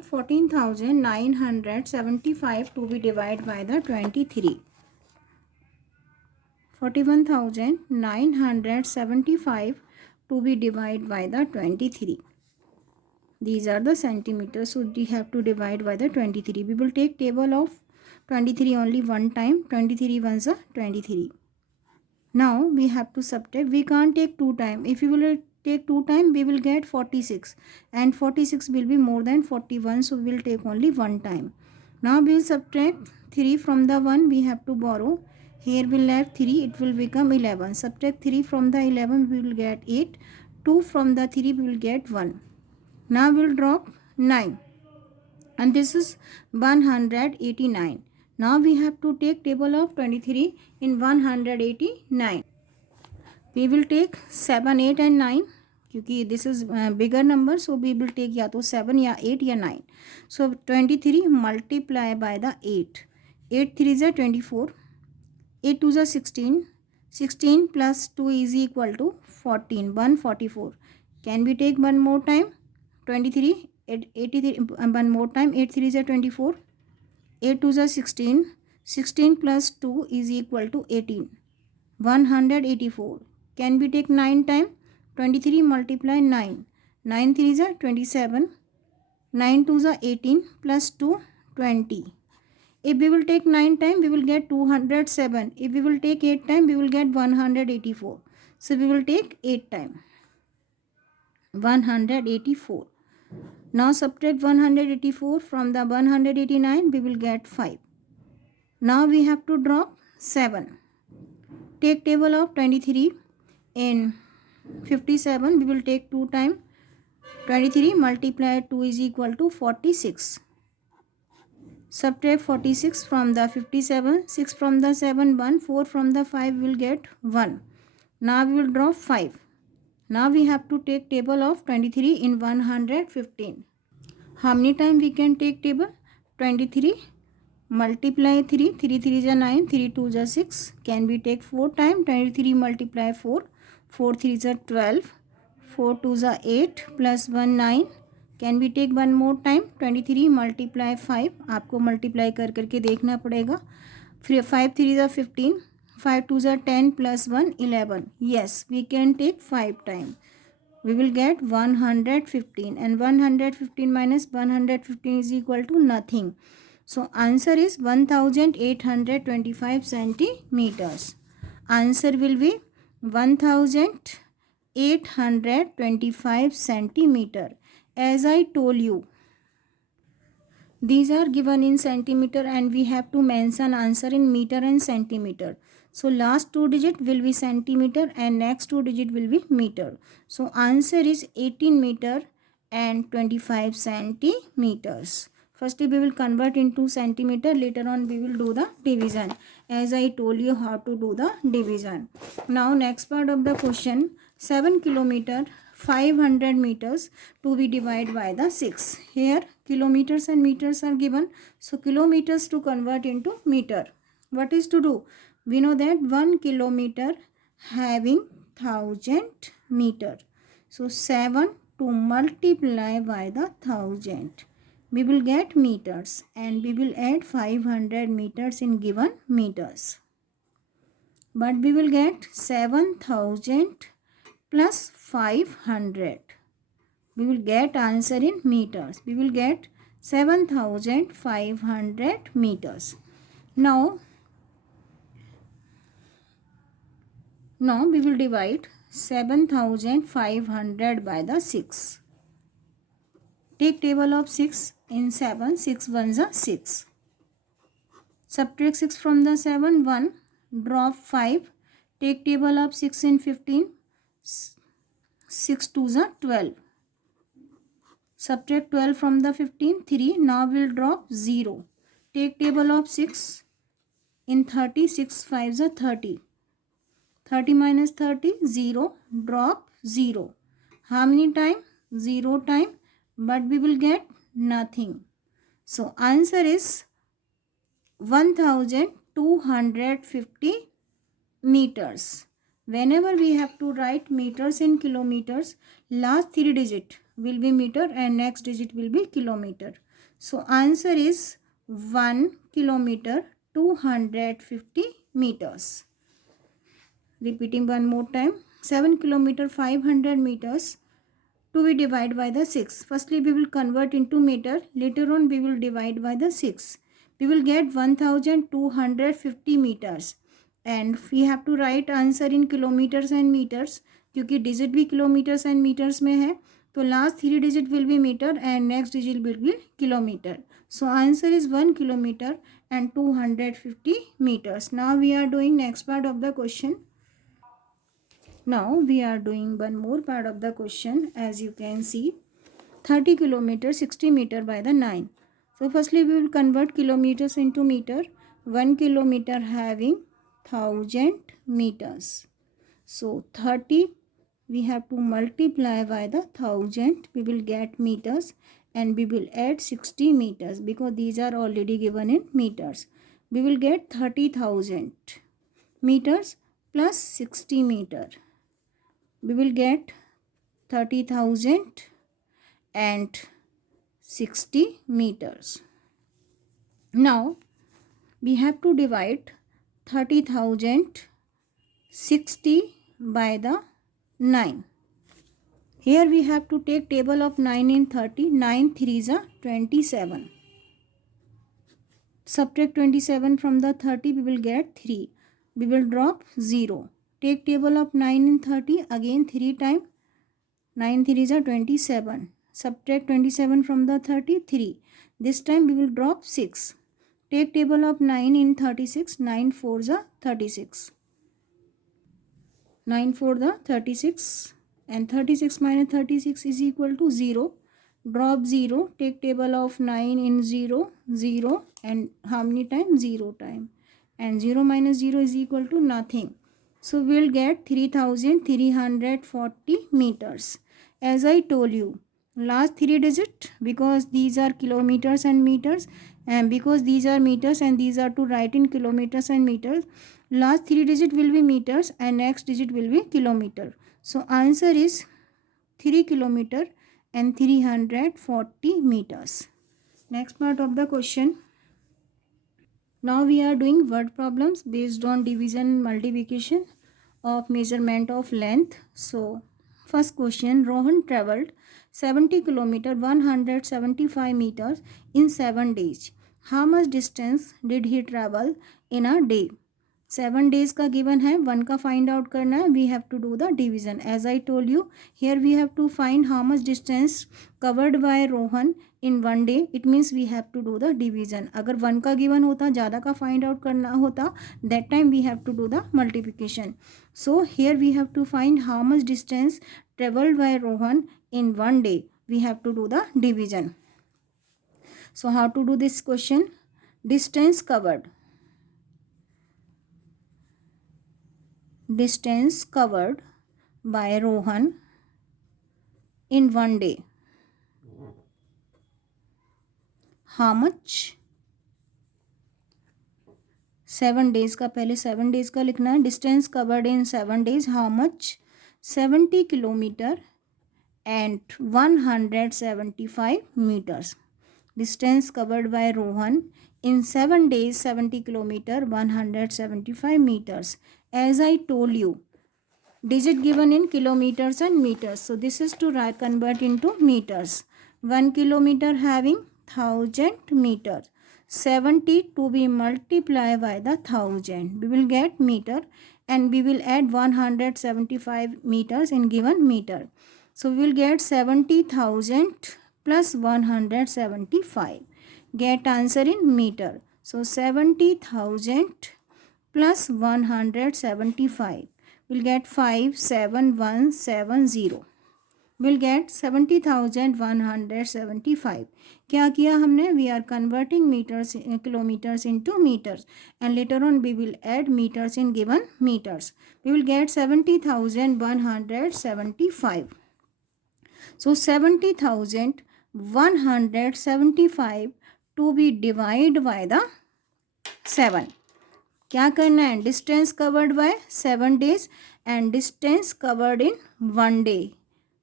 41,975 to be divided by the 23. 41,975 to be divided by the 23. These are the centimeters, so we have to divide by the 23. We will take table of 23 only one time. 23 ones are 23. Now we have to subtract. We can't take two time. If we will take two time, we will get 46, and 46 will be more than 41, so we will take only one time. Now we will subtract 3 from the 1. We have to borrow. Here we will have 3, it will become 11. Subtract 3 from the 11, we will get 8. 2 from the 3, we will get 1. Now we will drop 9, and this is 189. Now we have to take table of 23 in 189. We will take 7, 8 and 9. क्योंकि this is bigger number, so we will take या तो 7 या 8 या 9. So 23 multiply by the 8. 8 3 is 24. 8 2 is 16. 16 plus 2 is equal to 14. 144. Can we take one more time? 23. 83 one more time. 8 3 is 24. 8 2 is 16. 16 plus 2 is equal to 18. 184. Can we take 9 time? 23 multiply 9. 9 3 is 27. 9 2 is 18 plus 2 20. If we will take 9 time, we will get 207. If we will take 8 time, we will get 184. So we will take 8 time. 184. Now subtract 184 from the 189, we will get 5. Now we have to drop 7. Take table of 23 in 57, we will take 2 time. 23 multiply 2 is equal to 46. Subtract 46 from the 57, 6 from the 7, 1, 4 from the 5 will get 1. Now we will drop 5. Now we have to take table of 23 in 115. How many time we can take table? 23 multiply 3, 3 3 is 9, 3 2 is 6. Can we take 4 time? 23 multiply 4, 4 3 is 12, 4 2 is 8 plus 1 9. Can we take one more time? 23 multiply 5. आपको multiply कर करके देखना पड़ेगा. 5 3 is 15, 5 2 is 10 plus 1 11. Yes, we can take 5 times. We will get 115, and 115 minus 115 is equal to nothing. So answer is 1825 centimeters. Answer will be 1825 centimeter. As I told you, these are given in centimeter and we have to mention answer in meter and centimeter. So last 2 digit will be centimeter and next 2 digit will be meter. So answer is 18 meter and 25 centimeters. Firstly we will convert into centimeter, later on we will do the division, as I told you how to do the division. Now next part of the question, 7 kilometer 500 meters to be divided by the 6. Here kilometers and meters are given, so kilometers to convert into meter. What is to do? We know that 1 kilometer having 1000 meter. So 7 to multiply by the 1000. We will get meters and we will add 500 meters in given meters. But we will get 7000 plus 500. We will get answer in meters. We will get 7500 meters. Now we will divide 7500 by the 6. Take table of 6 in 7. 6 ones are 6. Subtract 6 from the 7, 1. Drop 5. Take table of 6 in 15. 6 2s are 12. Subtract 12 from the 15, 3. Now we will drop 0. Take table of 6 in 30. 6 5s are 30. 30 minus 30, 0. Drop 0. How many time? 0 time. But we will get nothing. So answer is 1250 meters. Whenever we have to write meters in kilometers, last 3 digit will be meter and next digit will be kilometer. So answer is 1 kilometer 250 meters. Repeating one more time. 7 kilometer 500 meters to be divided by the 6. Firstly, we will convert into meter. Later on, we will divide by the 6. We will get 1250 meters. And we have to write answer in kilometers and meters. क्योंकि digit भी kilometers and meters में है. तो last 3 digit will be meter and next digit will be kilometer. So answer is 1 kilometer and 250 meters. Now we are doing next part of the question. Now we are doing one more part of the question. As you can see, 30 kilometer 60 meter by the 9. So firstly we will convert kilometers into meter. 1 kilometer having 1000 meters. So 30 we have to multiply by the 1000. We will get meters and we will add 60 meters because these are already given in meters. We will get 30,000 meters plus 60 meter. We will get 30,000 and 60 meters. Now we have to divide 30,000 60 by the 9. Here we have to take table of 9 in 30. 9 3s are 27. Subtract 27 from the 30, we will get 3. We will drop 0. Take table of 9 in 30. Again 3 times. 9 3s are 27. Subtract 27 from the 33. This time we will drop 6. Take table of 9 in 36. 9 4s are 36. 9 4 the 36 and 36 minus 36 is equal to 0. Drop 0. Take table of 9 in 0. 0 and how many times? 0 time. And 0 minus 0 is equal to nothing. So we will get 3340 meters. As I told you, last 3 digit, because these are kilometers and meters, and because these are meters and these are to write in kilometers and meters, last 3 digit will be meters and next digit will be kilometer. So answer is 3 kilometer and 340 meters. Next part of the question. Now we are doing word problems based on division and multiplication of measurement of length. So first question, Rohan traveled 70 kilometer 175 meters in 7 days. How much distance did he travel in a day? 7 days का given है, 1 का find out करना है. We have to do the division. As I told you, here we have to find how much distance covered by Rohan in 1 day. It means we have to do the division. अगर 1 का given होता, ज़्यादा का find out करना होता, that time we have to do the multiplication. So here we have to find how much distance traveled by Rohan in 1 day. We have to do the division. So how to do this question? Distance covered. Distance covered by Rohan in 1 day. How much? 7 days का पहले 7 days का लिखना है. Distance covered in 7 days. How much? 70 kilometer and 175 meters. Distance covered by Rohan in 7 days, 70 kilometer, 175 meters. As I told you, digit given in kilometers and meters. So this is to convert into meters. 1 kilometer having 1000 meters. 70 to be multiplied by the 1000. We will get meter and we will add 175 meters in given meter. So we will get 70,000 plus 175. Get answer in meter. So 70,000 plus 175. We'll get 57170. We'll get 70,175. क्या किया हमने? We are converting meters, kilometers into meters, and later on we will add meters in given meters. We will get 70,175. So 70,175 to be divided by the 7. क्या करना है? Distance covered by 7 days and distance covered in 1 day.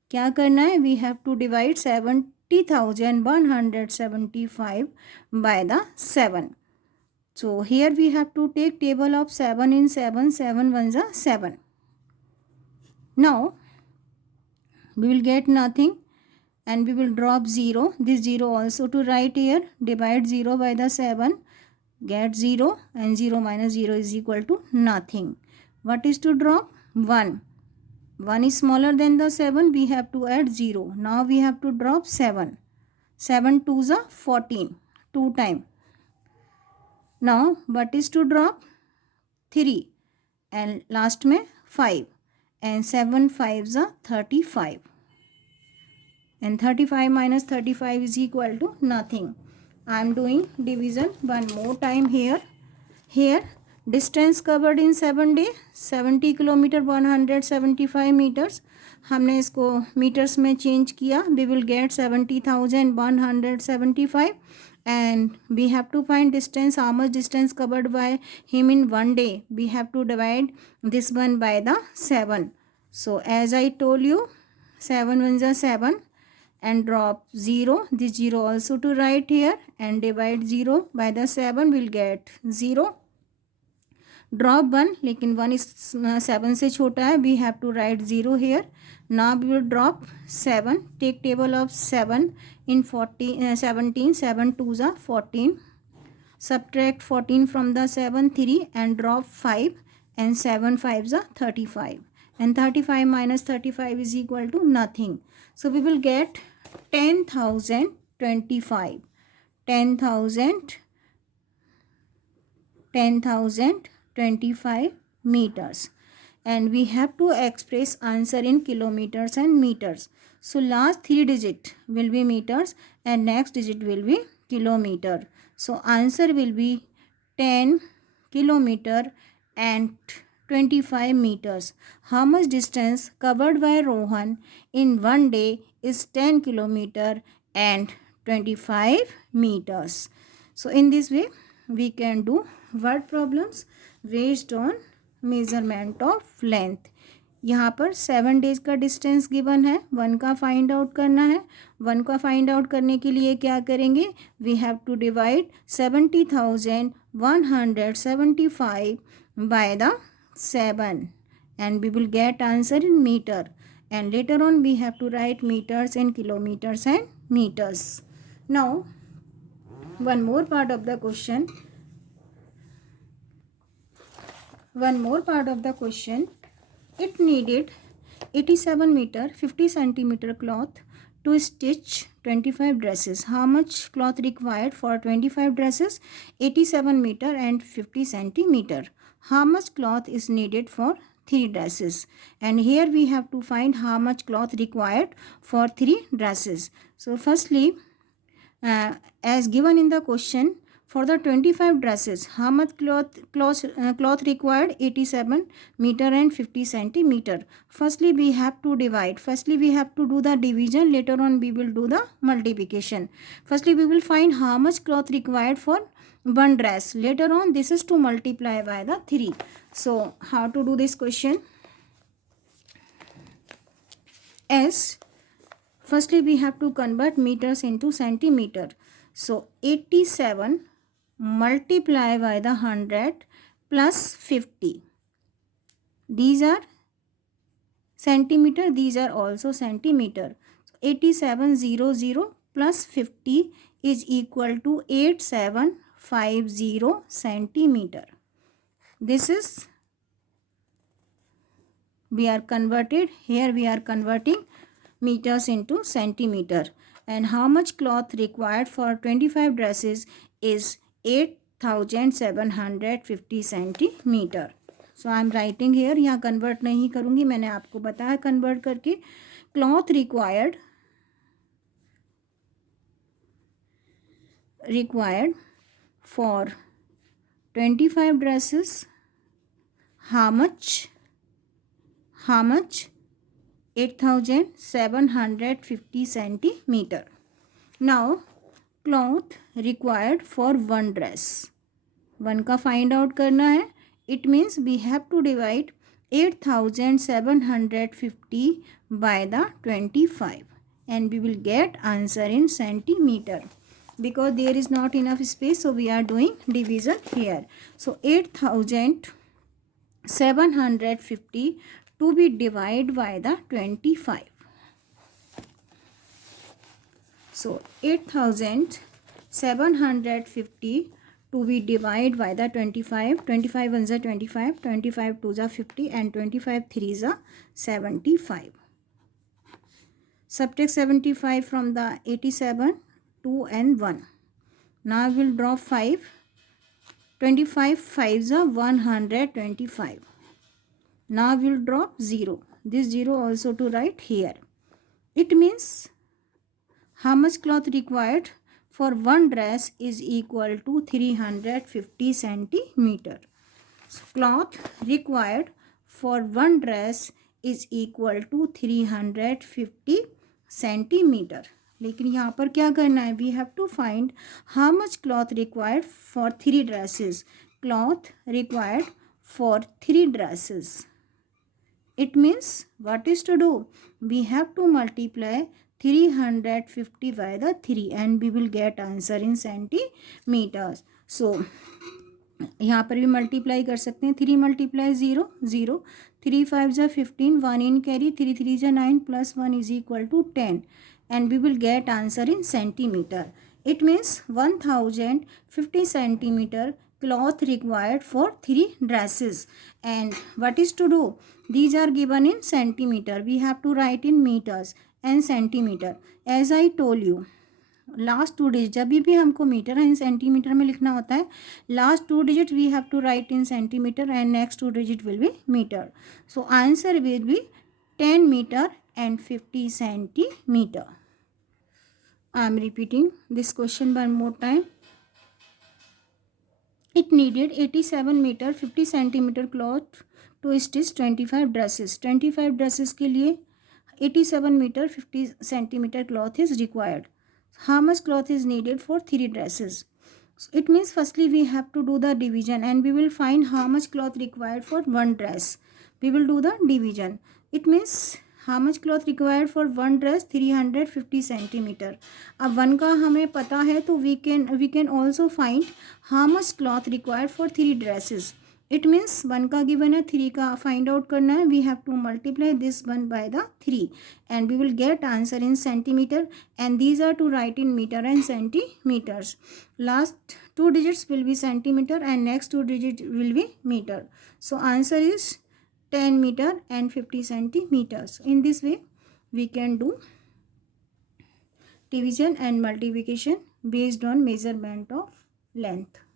क्या करना है, we have to divide 70,175 by the 7. So here we have to take table of 7 in 7, 7 ones are 7. Now we will get nothing and we will drop 0. This 0 also to write here. Divide 0 by the 7. Get 0 and 0 minus 0 is equal to nothing. What is to drop? 1. 1 is smaller than the 7. We have to add 0. Now we have to drop 7. 7 2s are 14. 2 time. Now what is to drop? 3. And last में 5. And 7 5s are 35. And 35 minus 35 is equal to nothing. I am doing division one more time here. Here distance covered in 7 days 70 kilometre 175 meters. हमने इसको meters में change किया. We will get 70,175 and we have to find distance, how much distance covered by him in 1 day. We have to divide this one by the 7. So as I told you, 7 ones are 7 and drop 0. This 0 also to write here and divide 0 by the 7, will get 0. Drop 1, लेकिन 1 is 7 से छोटा है. We have to write 0 here. Now we will drop 7. Take table of 7 in 17. 7 2s are 14. Subtract 14 from the 7, 3 and drop 5 and 7 5s are 35. And 35 minus 35 is equal to nothing. So we will get 10,025. 10,025 meters. And we have to express answer in kilometers and meters. So last 3 digit will be meters and next digit will be kilometer. So answer will be 10 kilometer and 25 meters. How much distance covered by Rohan in 1 day is 10 kilometer and 25 meters. So in this way we can do word problems based on measurement of length. यहाँ पर 7 days का distance given है, 1 का find out करना है. 1 का find out करने के लिए क्या करेंगे, we have to divide 70,175 by the 7 and we will get answer in meter, and later on we have to write meters in kilometers and meters. Now one more part of the question. It needed 87 meter 50 centimeter cloth to stitch 25 dresses. How much cloth required for 25 dresses? 87 meter and 50 centimeter. How much cloth is needed for 3 dresses? And here we have to find how much cloth required for 3 dresses. So firstly, as given in the question, for the 25 dresses, how much cloth required? 87 meter and 50 centimeter. Firstly, we have to divide. Firstly, we have to do the division. Later on, we will do the multiplication. Firstly, we will find how much cloth required for 1 dress. Later on, this is to multiply by the 3. So, how to do this question? Firstly, we have to convert meters into centimeter. So, 87 multiply by the 100 plus 50. These are centimeter, these are also centimeter. 8700 plus 50 is equal to 8750 centimeter. This is, we are converted, here we are converting meters into centimeter. And how much cloth required for 25 dresses is 8,750 centimeter. So I am writing here, यहाँ convert नहीं करूँगी, मैंने आपको बताया convert करके. Cloth required for 25 dresses. How much? 8,750 centimeter. Now cloth required for 1 dress. 1 का find out करना है. It means we have to divide 8750 by the 25, and we will get answer in centimeter. Because there is not enough space, so we are doing division here. So 8750 to be divided by the 25. So 8750 to be divided by the 25. 25 ones are 25, 25 twos are 50, and 25 threes are 75. Subtract 75 from the 87, 2 and 1. Now we will drop 5. 25 fives are 125. Now we will drop 0. This 0 also to write here. It means how much cloth required for one dress is equal to 350 centimeter. So cloth required for one dress is equal to 350 centimeter. लेकिन यहाँ पर क्या करना है? We have to find how much cloth required for 3 dresses. Cloth required for 3 dresses. It means what is to do? We have to multiply 350 by the 3 and we will get answer in centimeters. So यहाँ पर भी multiply कर सकते हैं. 3 multiply 0, 0. 3 5s are 15, 1 in carry, 3 3s are 9, plus 1 is equal to 10. And we will get answer in centimeter. It means 1050 centimeter cloth required for 3 dresses. And what is to do? These are given in centimeter. We have to write in meters and centimeter. As I told you, last 2 digit जब भी हमको metre and centimetre में लिखना होता है, last 2 digit we have to right in centimetre and next 2 digit will be metre. So answer will be 10 metre and 50 centimeter. I am repeating this question one more time. It needed 87 meter 50 centimeter cloth to stitch 25 dresses. 25 dresses के लिए 87 meter 50 centimeter cloth is required. How much cloth is needed for 3 dresses? So it means firstly we have to do the division and we will find how much cloth required for one dress. We will do the division. It means how much cloth required for one dress? 350 centimeter. अब 1 का हमें पता है तो we can also find how much cloth required for 3 dresses. It means 1 का given है, 3 का find out करना है. We have to multiply this 1 by the 3 and we will get answer in centimeter, and these are to write in meter and centimeters. Last 2 digits will be centimeter and next 2 digits will be meter. So answer is 10 meter and 50 centimeters. In this way we can do division and multiplication based on measurement of length.